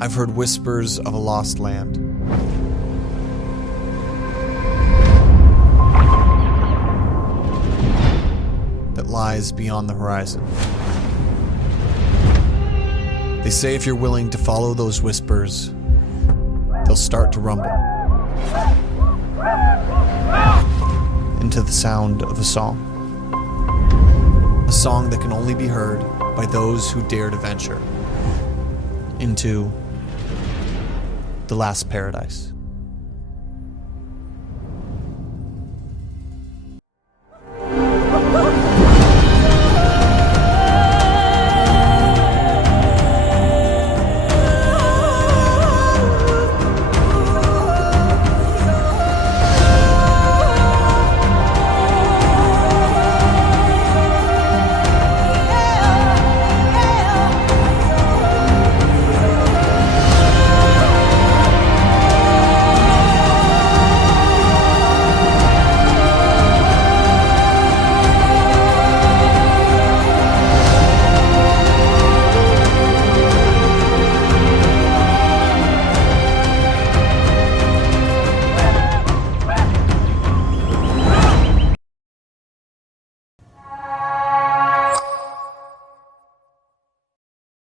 I've heard whispers of a lost land. That lies beyond the horizon. They say if you're willing to follow those whispers, they'll start to rumble into the sound of a song. A song that can only be heard by those who dare to venture into the last paradise.